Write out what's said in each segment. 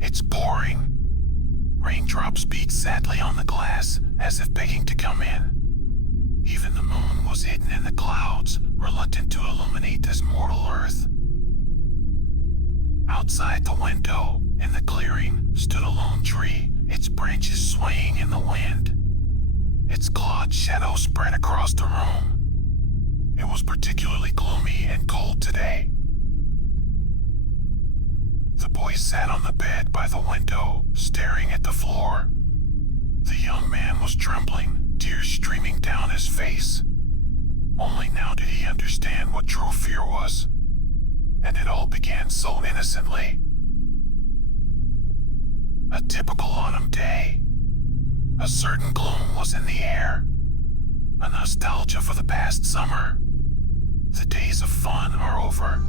It's pouring. Raindrops beat sadly on the glass, as if begging to come in. Even the moon was hidden in the clouds, reluctant to illuminate this mortal earth. Outside the window, in the clearing, stood a lone tree, its branches swaying in the wind. Its clawed shadow spread across the room. It was particularly gloomy and cold today. The boy sat on the bed by the window, staring at the floor. The young man was trembling, tears streaming down his face. Only now did he understand what true fear was. And it all began so innocently. A typical autumn day. A certain gloom was in the air. A nostalgia for the past summer. The days of fun are over.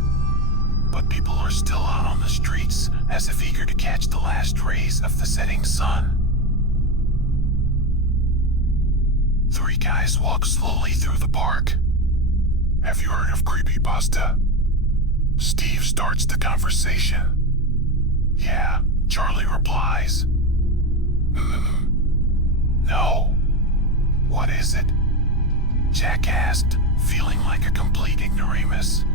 But people are still out on the streets, as if eager to catch the last rays of the setting sun. 3 guys walk slowly through the park. Have you heard of creepypasta? Steve starts the conversation. Yeah, Charlie replies. No. What is it? Jack asked, feeling like a complete ignoramus.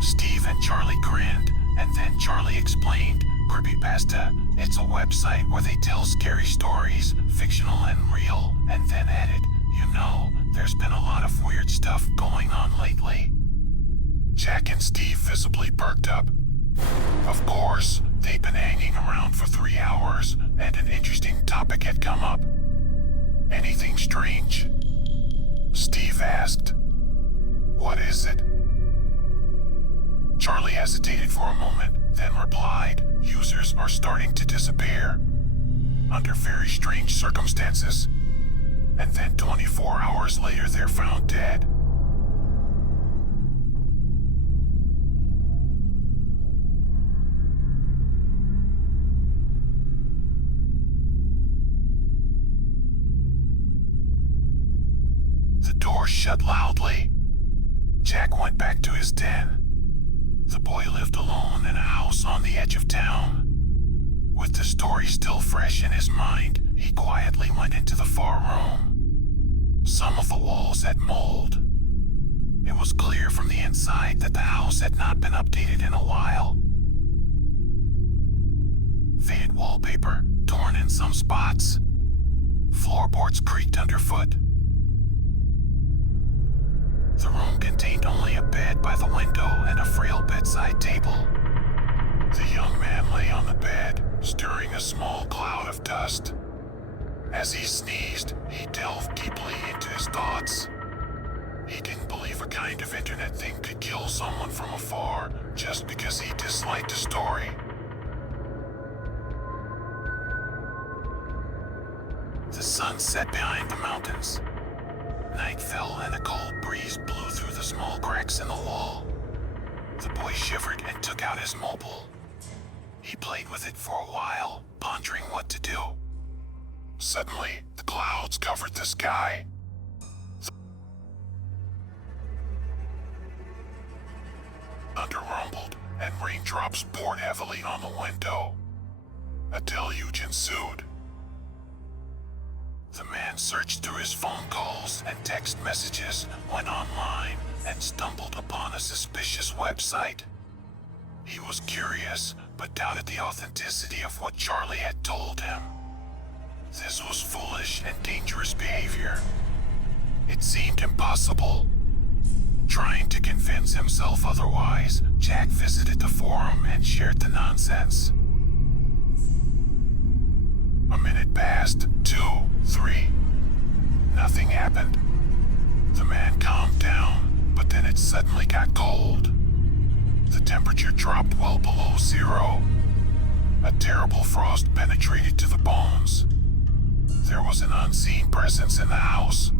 Steve and Charlie grinned, and then Charlie explained, creepypasta, it's a website where they tell scary stories, fictional and real, and then added, there's been a lot of weird stuff going on lately. Jack and Steve visibly perked up. Of course, they'd been hanging around for 3 hours, and an interesting topic had come up. Anything strange? Steve asked. What is it? Charlie hesitated for a moment, then replied, users are starting to disappear. Under very strange circumstances. And then 24 hours later they're found dead. The door shut loudly. Jack went back to his den. The boy lived alone in a house on the edge of town. With the story still fresh in his mind, he quietly went into the far room. Some of the walls had mold. It was clear from the inside that the house had not been updated in a while. Faded wallpaper, torn in some spots. Floorboards creaked underfoot. The room contained only a bed by the window and a frail bedside table. The young man lay on the bed, stirring a small cloud of dust. As he sneezed, he delved deeply into his thoughts. He didn't believe a kind of internet thing could kill someone from afar just because he disliked a story. The sun set behind the mountains. Night fell and a cold breeze blew through the small cracks in the wall. The boy shivered and took out his mobile. He played with it for a while, pondering what to do. Suddenly, the clouds covered the sky. Thunder rumbled, and raindrops poured heavily on the window. A deluge ensued. The man searched through his phone calls and text messages, went online, and stumbled upon a suspicious website. He was curious, but doubted the authenticity of what Charlie had told him. This was foolish and dangerous behavior. It seemed impossible. Trying to convince himself otherwise, Jack visited the forum and shared the nonsense. A minute passed, 2, 3. Nothing happened. The man calmed down, but then it suddenly got cold. The temperature dropped well below 0. A terrible frost penetrated to the bones. There was an unseen presence in the house.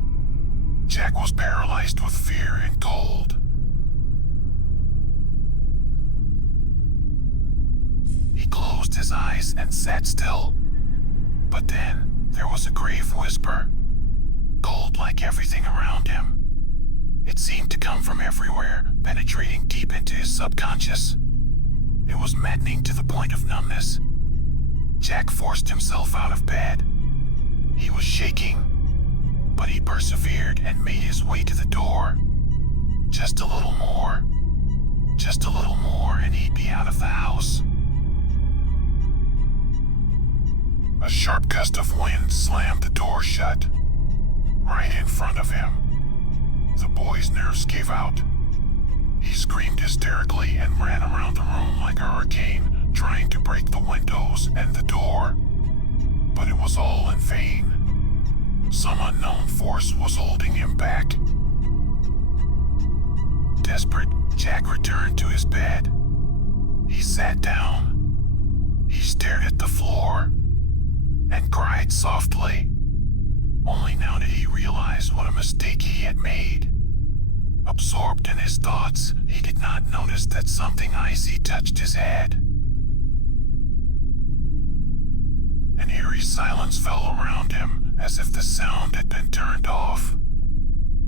Jack was paralyzed with fear and cold. He closed his eyes and sat still. But then, there was a grave whisper, cold like everything around him. It seemed to come from everywhere, penetrating deep into his subconscious. It was maddening to the point of numbness. Jack forced himself out of bed. He was shaking, but he persevered and made his way to the door. Just a little more. Just a little more and he'd be out of the house. A sharp gust of wind slammed the door shut, right in front of him. The boy's nerves gave out. He screamed hysterically and ran around the room like a hurricane, trying to break the windows and the door. But it was all in vain. Some unknown force was holding him back. Desperate, Jack returned to his bed. He sat down. He stared at the floor and cried softly. Only now did he realize what a mistake he had made. Absorbed in his thoughts, he did not notice that something icy touched his head. An eerie silence fell around him, as if the sound had been turned off.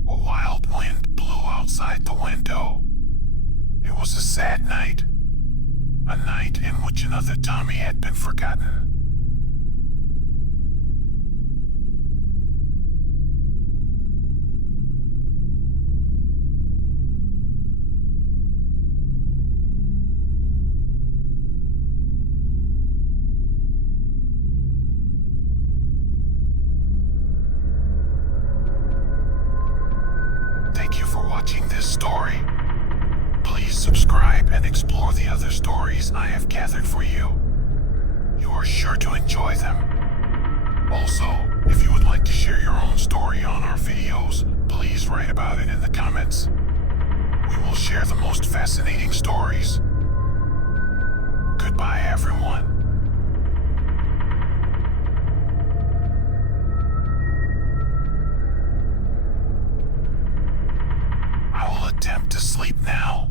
A wild wind blew outside the window. It was a sad night. A night in which another Tommy had been forgotten. Thank you for watching this story. Please subscribe and explore the other stories I have gathered for you. You are sure to enjoy them. Also, if you would like to share your own story on our videos, please write about it in the comments. We will share the most fascinating stories. Goodbye, everyone. I will attempt to sleep now.